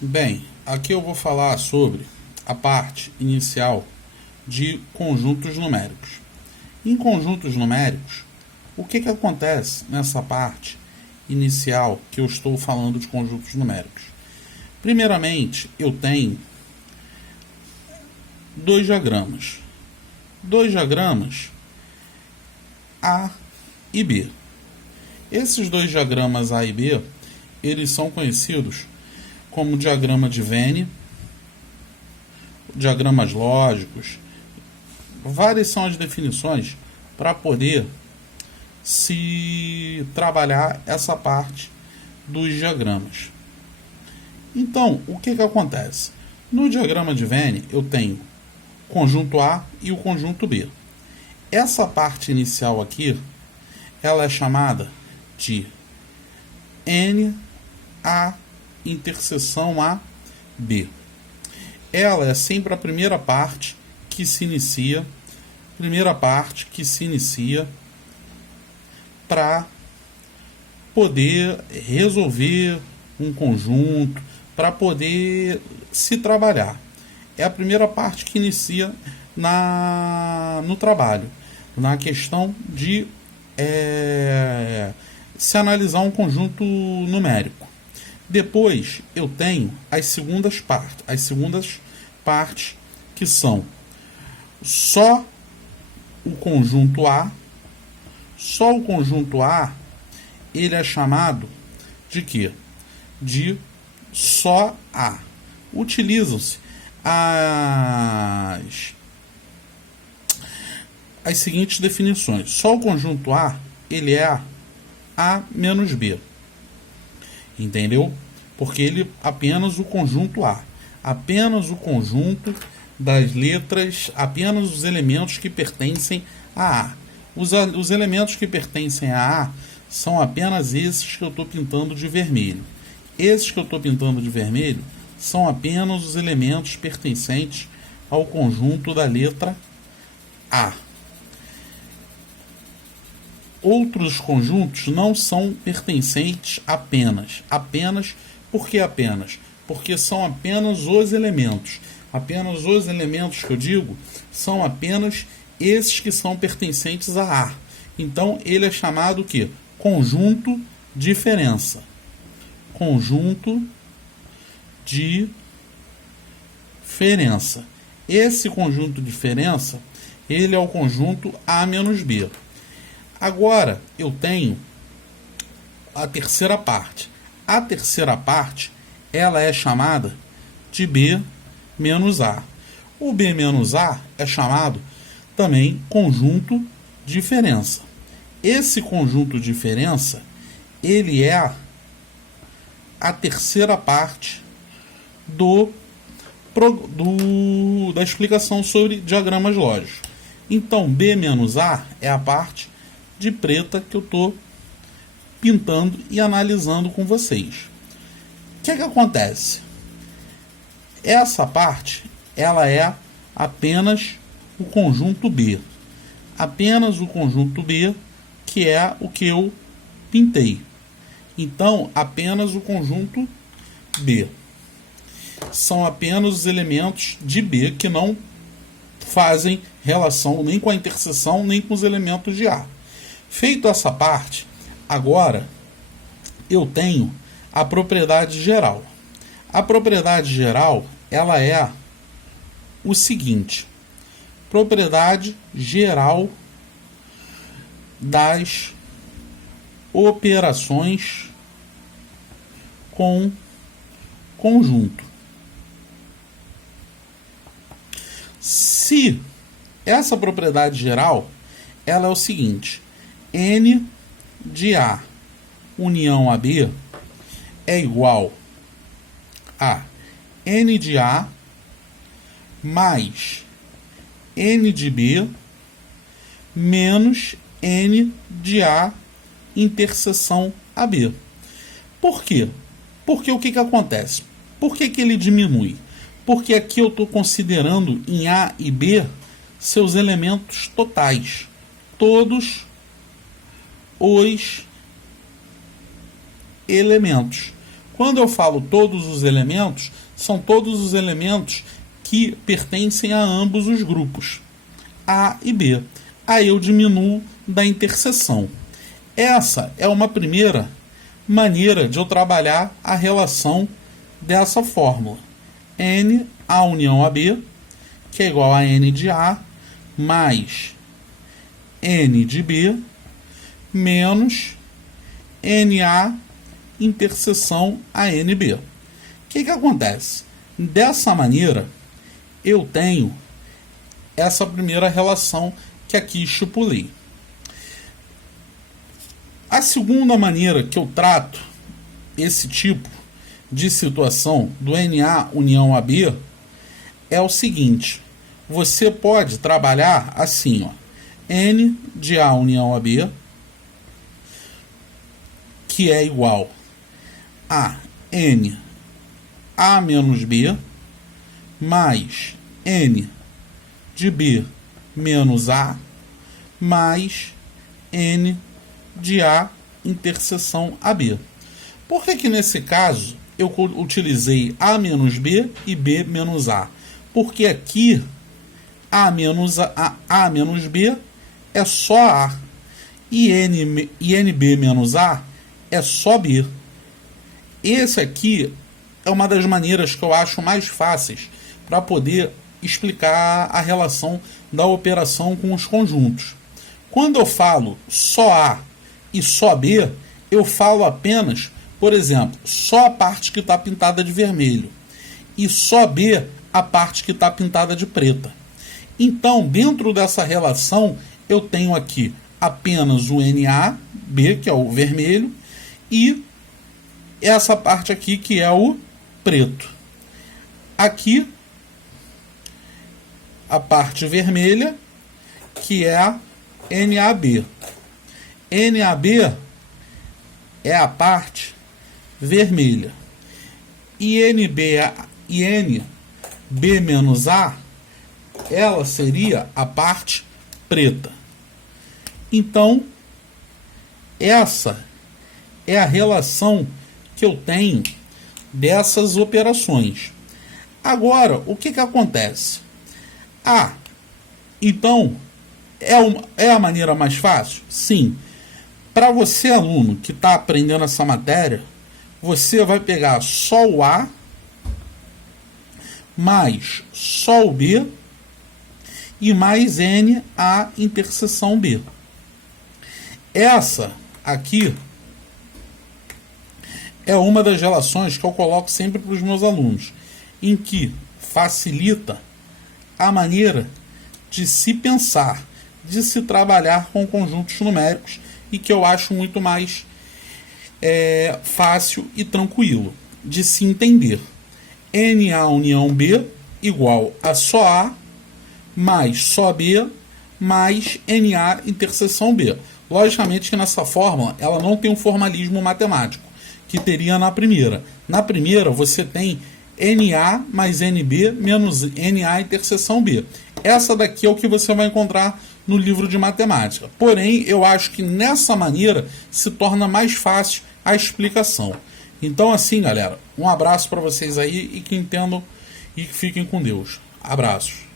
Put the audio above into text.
Bem, aqui eu vou falar sobre a parte inicial de conjuntos numéricos. Em conjuntos numéricos, o que acontece nessa parte inicial que eu estou falando de conjuntos numéricos? Primeiramente, eu tenho dois diagramas. Dois diagramas A e B. Esses dois diagramas A e B, eles são conhecidos como diagrama de Venn, diagramas lógicos. Várias são as definições para poder se trabalhar essa parte dos diagramas. Então, o que acontece? No diagrama de Venn, eu tenho o conjunto A e o conjunto B. Essa parte inicial aqui, ela é chamada de N A interseção A B. Ela é sempre a primeira parte que se inicia, para poder resolver um conjunto, para poder se trabalhar. É a primeira parte que inicia no trabalho, na questão de se analisar um conjunto numérico. Depois eu tenho as segundas partes que são só o conjunto A. Só o conjunto A, ele é chamado de quê? De só A. Utilizam-se as seguintes definições. Só o conjunto A, ele é A menos B. Entendeu? Porque ele apenas o conjunto A. Apenas o conjunto das letras, apenas os elementos que pertencem a A. Os elementos que pertencem a A são apenas esses que eu estou pintando de vermelho. Esses que eu estou pintando de vermelho são apenas os elementos pertencentes ao conjunto da letra A. Outros conjuntos não são pertencentes apenas. Por que apenas? Porque são apenas os elementos. Apenas os elementos que eu digo são apenas esses que são pertencentes a A. Então ele é chamado que conjunto diferença. Conjunto diferença. Esse conjunto diferença, ele é o conjunto A menos B. Agora eu tenho a terceira parte. A terceira parte, ela é chamada de B menos A. O B menos A é chamado também conjunto diferença. Esse conjunto diferença, ele é a terceira parte da explicação sobre diagramas lógicos. Então, B menos A é a parte de preta que eu estou pintando e analisando com vocês. O que acontece? Essa parte, ela é apenas o conjunto B. Apenas o conjunto B, que é o que eu pintei. Então, apenas o conjunto B. São apenas os elementos de B que não fazem relação nem com a interseção, nem com os elementos de A. Feito essa parte, agora eu tenho a propriedade geral. A propriedade geral, ela é o seguinte: propriedade geral das operações com conjunto. Se essa propriedade geral, ela é o seguinte: N de A união a B é igual a N de A mais N de B menos N de A interseção AB. Por quê? Porque o que acontece? Por que ele diminui? Porque aqui eu estou considerando em A e B seus elementos totais. Todos os elementos. Quando eu falo todos os elementos, são todos os elementos que pertencem a ambos os grupos, A e B. Aí eu diminuo da interseção. Essa é uma primeira maneira de eu trabalhar a relação dessa fórmula. N A união AB, que é igual a N de A, mais N de B, menos NA interseção ANB. O que acontece? Dessa maneira, eu tenho essa primeira relação que aqui estipulei. A segunda maneira que eu trato esse tipo de situação do NA união AB é o seguinte: você pode trabalhar assim, ó, N de A união AB, que é igual a N A menos B, mais N de B menos A, mais N de A interseção AB. Por que nesse caso eu utilizei A menos B e B menos A? Porque aqui A menos B é só A e NB menos A é só B. Esse aqui é uma das maneiras que eu acho mais fáceis para poder explicar a relação da operação com os conjuntos. Quando eu falo só A e só B, eu falo apenas, por exemplo, só a parte que está pintada de vermelho e só B a parte que está pintada de preta. Então, dentro dessa relação, eu tenho aqui apenas o NAB, que é o vermelho, e essa parte aqui que é o preto. Aqui, a parte vermelha, que é a NAB. NAB é a parte vermelha. E NB menos A, ela seria a parte preta. Então, essa é a relação que eu tenho dessas operações. Agora, o que acontece? Então, é a maneira mais fácil? Sim. Para você, aluno, que está aprendendo essa matéria, você vai pegar só o A, mais só o B, e mais N, A interseção B. Essa aqui é uma das relações que eu coloco sempre para os meus alunos, em que facilita a maneira de se pensar, de se trabalhar com conjuntos numéricos, e que eu acho muito mais fácil e tranquilo de se entender. NA união B igual a só A mais só B mais NA interseção B. Logicamente que nessa fórmula ela não tem um formalismo matemático que teria na primeira. Na primeira você tem NA mais NB menos NA interseção B. Essa daqui é o que você vai encontrar no livro de matemática. Porém, eu acho que nessa maneira se torna mais fácil a explicação. Então, assim, galera, um abraço para vocês aí e que entendam e que fiquem com Deus. Abraços.